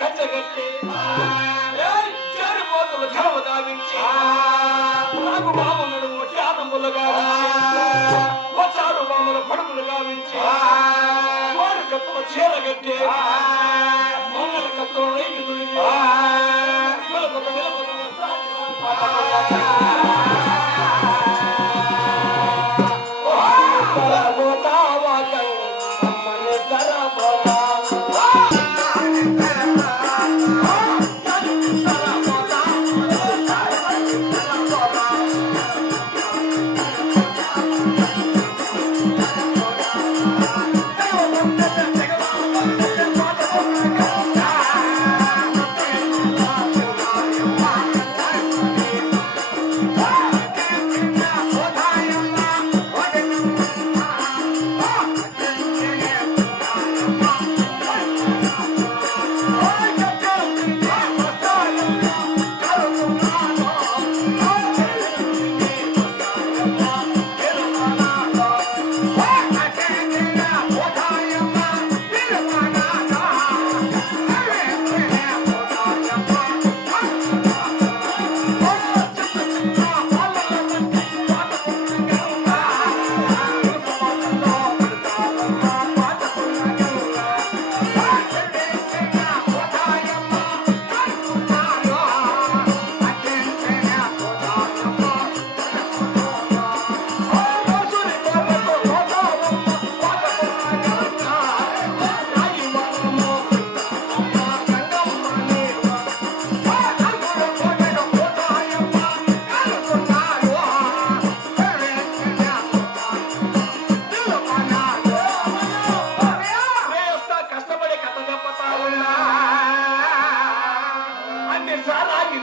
కచ్చగట్టి ఏయ్, చేరిపోతులు ధర్మ దావించి. لڳي ڪتو نه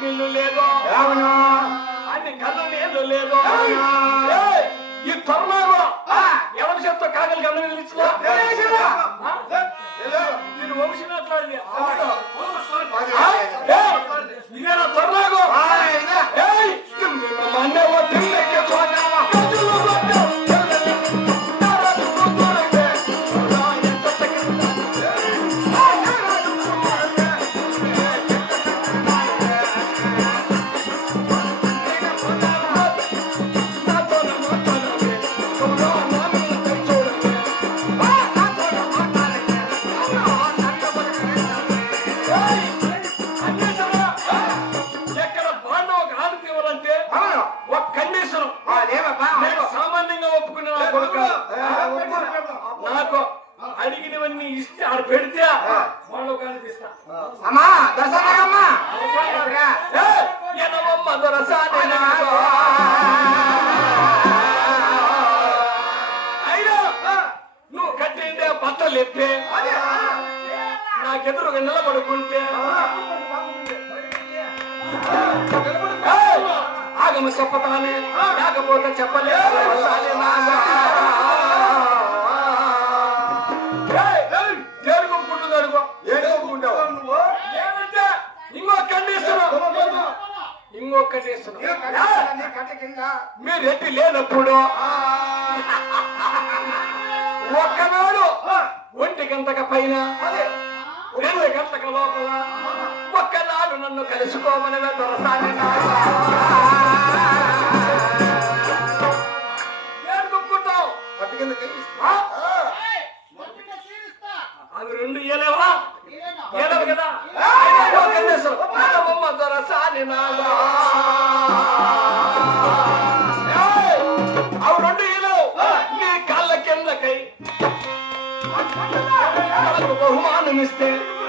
నిల్లు లేదు? అన్ని కళ్ళు నీళ్ళు లేదు? ఈ తరుణాలు ఎవరి చేత్తో కాగలి గమని నిలిచిన? నేను ఇదేనా అమ్మా దసరాగమ్మా ఏయ్, ఎనవమ్మ దొరసాని నాకు. అయినా నువ్వు కట్టిండే బట్టలు ఎత్తే నాకెదురుగా నిలబడుకుంటే. ఆగమ చెప్పతానే లేకపోతే చెప్పలేదు మీరు ఎట్టి లేనప్పుడు? ఒక్కనాడు. ఒంటి గంటక పైన. రెండు గంటక లోపల. ఒక్కనాడు నన్ను కలుసుకోమని దొరసాని ఏడుకుంటావు అవి రెండు ఇయ్యలేవా ఇయ్యలేవు కదా? దొరసాని నాగా.